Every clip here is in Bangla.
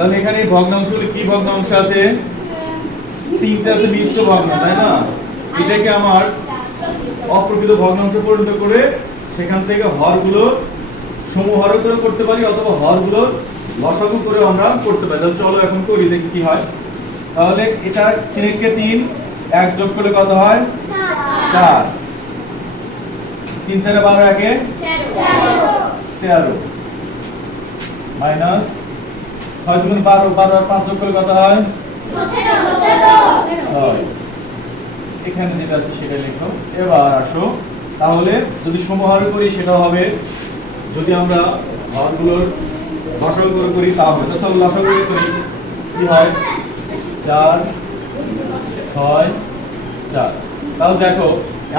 তাহলে এখানে ভগ্নাংশগুলো কি ভগ্নাংশ আছে? তিনটা আছে মিশ্র ভগ্নাংশ, তাই না? এটাকে আমার অপ্রকৃত ভগ্নাংশ পরিণত করে সেখান থেকে হরগুলো সমহর করে করতে পারি অথবা হরগুলো লসাগু করে আমরা করতে পারি। তাহলে চলো এখন করি, দেখি কি হয়। তাহলে এটা 3 কে 3 এক যোগ করলে কত হয়? 4। 3 4 12 একে 13 মাইনাস 6 2 12 12 আর 5 যোগ করলে কত হয়? 6। এখানে যেটা আছে সেটা লিখো। এবার আসো, তাহলে যদি সমহর করি সেটা হবে, যদি আমরা হরগুলোর লসাগু করে করি তা হবে। তো চলো লসাগু করে করি। কি হয়? 4 6 4। তাহলে দেখো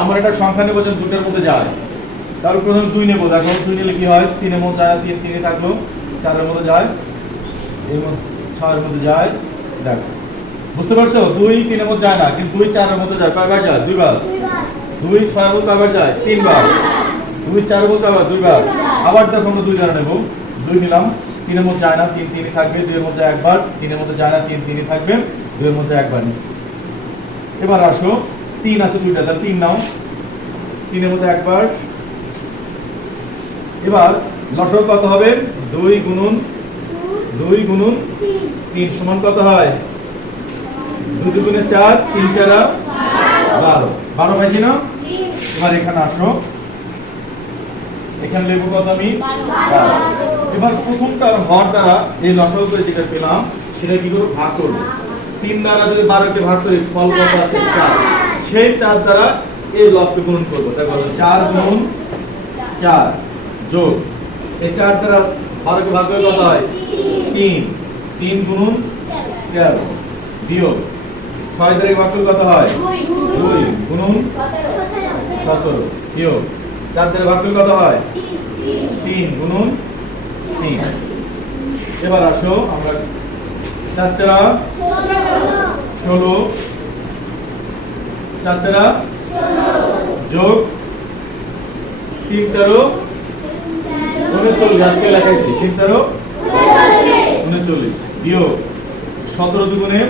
আমরা একটা সংখ্যা নেব যে দুটোর মধ্যে যায়। তাহলে প্রথমে 2 নেব। দেখো 2 নিলে কি হয়? 3 এর মধ্যে যায়, 3 3 এ থাকলো, 4 এর মধ্যে যায়, এর মধ্যে 6 এর মধ্যে যায়। দেখো বুঝতে পারছো? 2 3 এর মধ্যে যায় না, কিন্তু 2 4 এর মধ্যে যায়। কয়বার যায়? 2 বার। 2 6 এর মধ্যে কয়বার যায়? 3 বার। 2 4 এর মধ্যে কয়বার? 2 বার। আবার দেখো আমরা 2 দ্বারা নেব। 2 নিলাম, 3 এর মধ্যে যায় না, 3 3 থাকবে, 2 এর মধ্যে একবার, 3 এর মধ্যে যায় না, 3 3 থাকবে, 2 এর মধ্যে একবার। এবার আসো 3 আছে দুইটা, তাহলে 3 নাও, 3 এর মধ্যে একবার। এবার লসাগু কত হবে? 2 গুণন 3 সমান কত হয়? 2 দুগুণে 4, 3 4 12। 12 পাইছি না? এবার এখানে আসো, এখানে লিখব কত আমি? 12। এবার প্রথমটার হর দ্বারা এই লসাগু করে যেটা পেলাম সেটা কি করে ভাগ করব? 3 দ্বারা যদি 12 কে ভাগ করি ফল কত আছে? 4। সেই 4 দ্বারা এই লবকে গুণন করব। দেখো 4 গুণ 4 যোগ এই 4 দ্বারা 12 কে ভাগ করলে কত হয়? 3। 3 গুণ 13 বিয়োগ 6 দ্বারা ভাগ করলে কত হয়? 2 গুণ 17 বিয়োগ 4 দ্বারা ভাগ করলে কত হয়? 3 গুণ 3। এবার আসো আমরা 4 4 16 4 4 যোগ 3 13 39। আজকে লেখাইছি 3 13 39 বিয়োগ 17 দুগুণে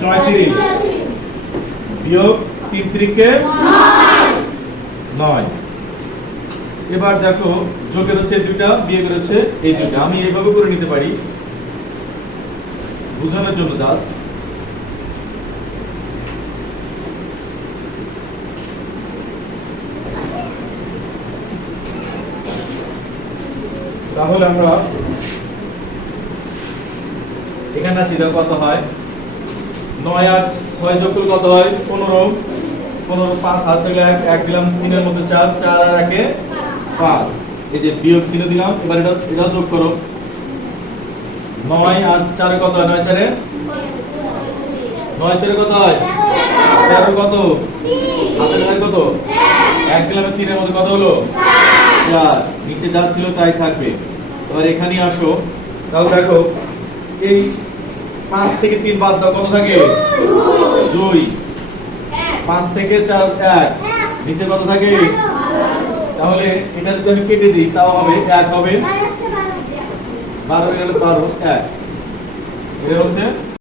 34 বিয়োগ 3 3 কে 9। এবার দেখো যোগের হচ্ছে দুইটা, বিয়োগের হচ্ছে এই দুইটা। আমি এইভাবে করে নিতে পারি বোঝানোর জন্য জাস্ট। তাহলে আমরা এখানে আসি, দেখো কত হয়? 9 আর 6 যোগ করলে কত হয়? 15। 15 5 হাত থেকে 1 দিলাম, 3 এর মধ্যে 4, 4 আর 1 এ 5। এই যে বিয়োগ ছিল দিলাম। এবার এটা যোগ করো। 9 আর 4 এ কত হয়? 9 4 এ 9 4 এ কত হয়? 13 কত? হাতে হয় কত? 1 দিলাম, 3 এর মধ্যে কত হলো? 4। নিচে যা ছিল তাই থাকবে। এবার এখানে আসো, তাহলে দেখো এই 5 থেকে 3 বাদ দাও, কত থাকে? 2। 5 থেকে 4 1, নিচে কত থাকে? তাহলে এটা যদি আমি কেটে দিই তাও হবে 1 হবে। 12 গেলে 12 1, এটা হচ্ছে